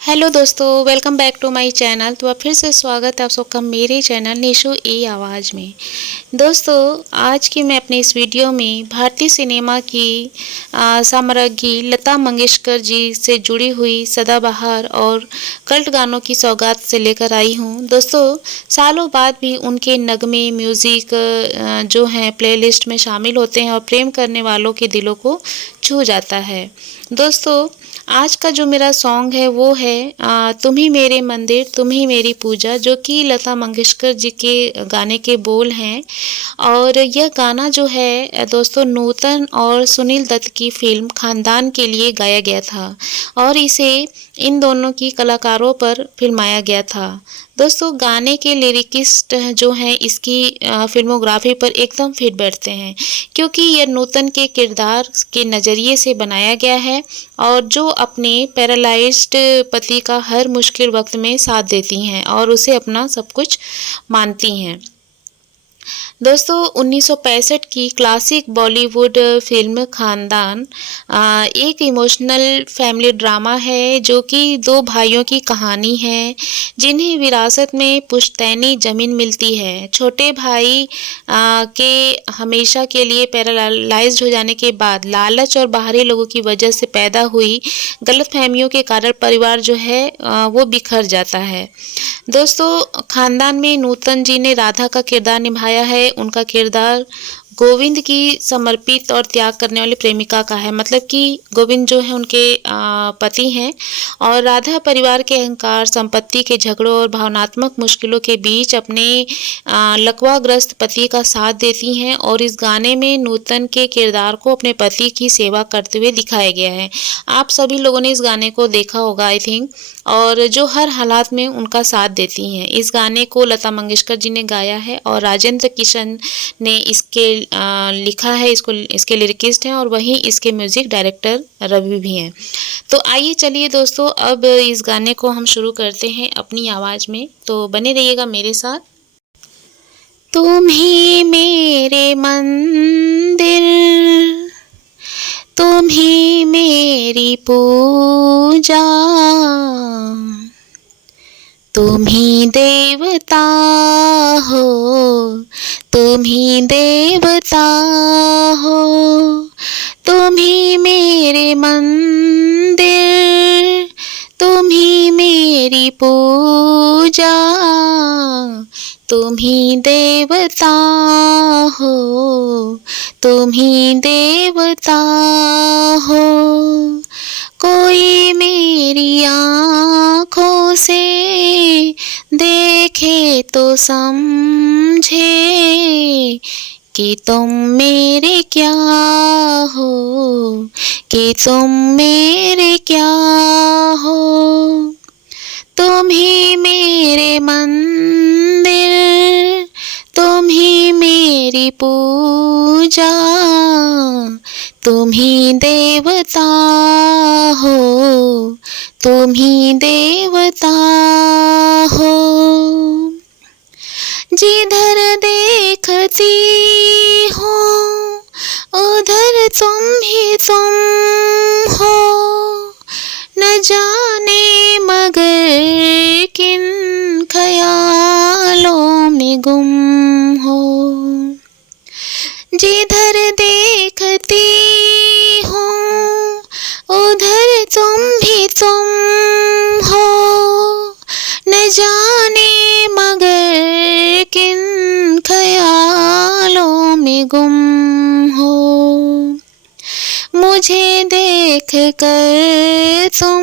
Hello दोस्तों, welcome back to my channel. तो अब फिर से स्वागत है आप सबका मेरे चैनल निशु ए आवाज़ में। दोस्तों, आज की मैं अपने इस वीडियो में भारतीय सिनेमा की साम्राज्ञी लता मंगेशकर जी से जुड़ी हुई सदाबहार और कल्ट गानों की सौगात से लेकर आई हूँ। दोस्तों, सालों बाद भी उनके नगमे म्यूज़िक जो हैं प्लेलिस्ट में शामिल होते हैं और प्रेम करने वालों के दिलों को छू जाता है। दोस्तों, आज का जो मेरा सॉन्ग है वो है तुम ही मेरे मंदिर तुम ही मेरी पूजा, जो कि लता मंगेशकर जी के गाने के बोल हैं। और यह गाना जो है दोस्तों नूतन और सुनील दत्त की फिल्म खानदान के लिए गाया गया था और इसे इन दोनों की कलाकारों पर फिल्माया गया था। दोस्तों, गाने के लिरिकिस्ट जो हैं इसकी फिल्मोग्राफी पर एकदम फिट बैठते हैं, क्योंकि यह नूतन के किरदार के नज़रिए से बनाया गया है और जो अपने पैरालाइज्ड पति का हर मुश्किल वक्त में साथ देती हैं और उसे अपना सब कुछ मानती हैं। दोस्तों, 1965 की क्लासिक बॉलीवुड फिल्म खानदान एक इमोशनल फैमिली ड्रामा है, जो कि दो भाइयों की कहानी है जिन्हें विरासत में पुश्तैनी ज़मीन मिलती है। छोटे भाई के हमेशा के लिए पैरालाइज्ड हो जाने के बाद लालच और बाहरी लोगों की वजह से पैदा हुई गलतफहमियों के कारण परिवार जो है वो बिखर जाता है। दोस्तों, खानदान में नूतन जी ने राधा का किरदार निभाया है। उनका किरदार गोविंद की समर्पित और त्याग करने वाली प्रेमिका का है, मतलब कि गोविंद जो है उनके पति हैं और राधा परिवार के अहंकार, संपत्ति के झगड़ों और भावनात्मक मुश्किलों के बीच अपने लकवाग्रस्त पति का साथ देती हैं। और इस गाने में नूतन के किरदार को अपने पति की सेवा करते हुए दिखाया गया है। आप सभी लोगों ने इस गाने को देखा होगा आई थिंक, और जो हर हालात में उनका साथ देती हैं। इस गाने को लता मंगेशकर जी ने गाया है और राजेंद्र किशन ने इसके लिखा है, इसके लिरिकिस्ट हैं और वहीं इसके म्यूज़िक डायरेक्टर रवि भी हैं। तो आइए चलिए दोस्तों, अब इस गाने को हम शुरू करते हैं अपनी आवाज़ में, तो बने रहिएगा मेरे साथ। तुम ही मेरे मंदिर तुम ही मेरी पूजा, तुम ही देवता हो तुम ही देवता हो, तुम ही मेरे मंदिर तुम ही मेरी पूजा, तुम ही देवता हो तुम ही देवता हो। कोई मेरी आँखों से देखे तो समझे कि तुम मेरे क्या हो, कि तुम मेरे क्या हो। तुम ही मेरे मंदिर तुम ही मेरी पूजा, तुम ही देवता हो तुम ही देवता हो। जिधर देखती हूँ उधर तुम ही तुम हो, न जाने मगर किन ख्यालों में गुम हो। जिधर देखती हूँ उधर तुम भी तुम हो, न जाने मगर किन ख्यालों में गुम हो। मुझे देख कर तुम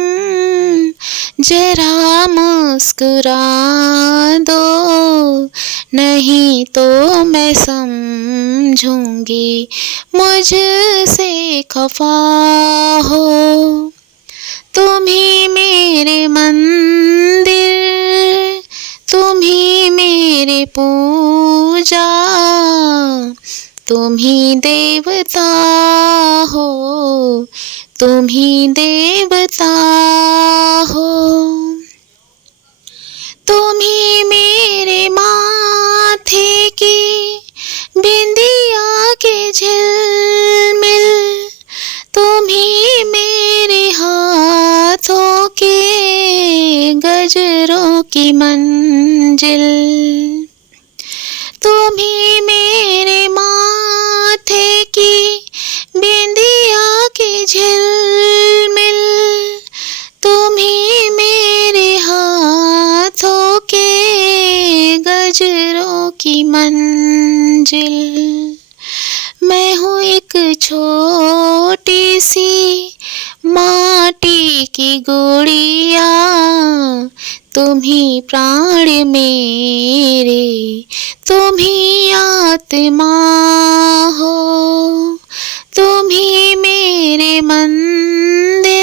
जरा मुस्कुरा दो, नहीं तो मैं समझूंगी मुझसे खफा हो। तुम ही मेरे मंदिर तुम ही मेरी पूजा, तुम ही देवता हो तुम ही देवता हो। तुम ही मेरे माथे की बिंदिया के झिलमिल, तुम ही मेरे हाथों के गजरों की मंजिल। तुम ही मेरे माथे की बिंदिया की झिलमिल, तुम ही मेरे हाथों के गजरों की मंजिल। मैं हूँ एक छोटी सी माटी की गुड़िया, तुम ही प्राण मेरे, तुम ही आत्मा हो। तुम ही मेरे मंदिर,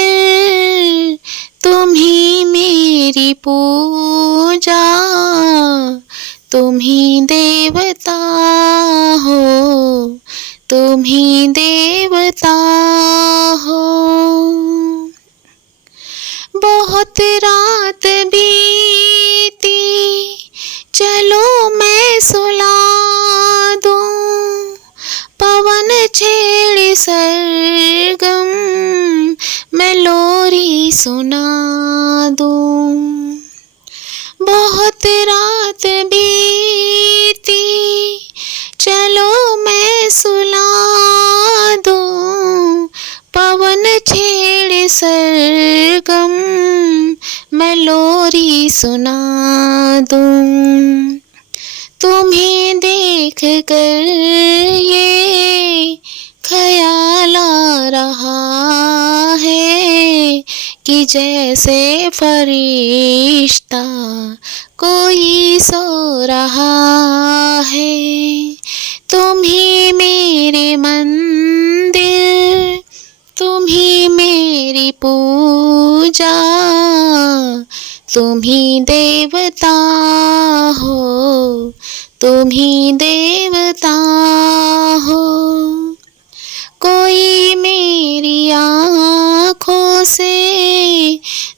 तुम ही मेरी पूजा, तुम ही देवता हो, तुम ही देवता हो। बहुत रात बीती, चलो मैं सुला दूं, पवन छेड़े सरगम, मैं लोरी सुना दूं। बहुत रात बीती, चलो मैं सुला दूं, पवन छेड़े सरगम, मैं लोरी सुना दूं। तुम्हें देख कर ये ख्याल आ रहा है कि जैसे फरिश्ता कोई सो रहा है। तुम ही मेरे मंदिर, तुम ही मेरी पूजा, तुम ही देवता हो, तुम ही देवता हो। कोई मेरी आँखों से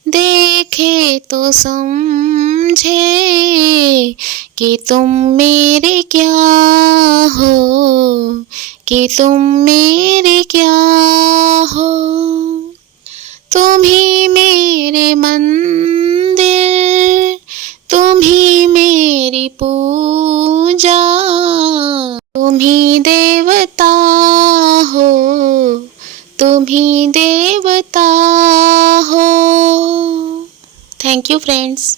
देखे तो समझे कि तुम मेरे क्या हो, कि तुम मेरे क्या हो। तुम ही मेरे मंदिर, तुम ही मेरी पूजा, तुम ही देवता हो, तुम ही देवता हो। Thank you friends.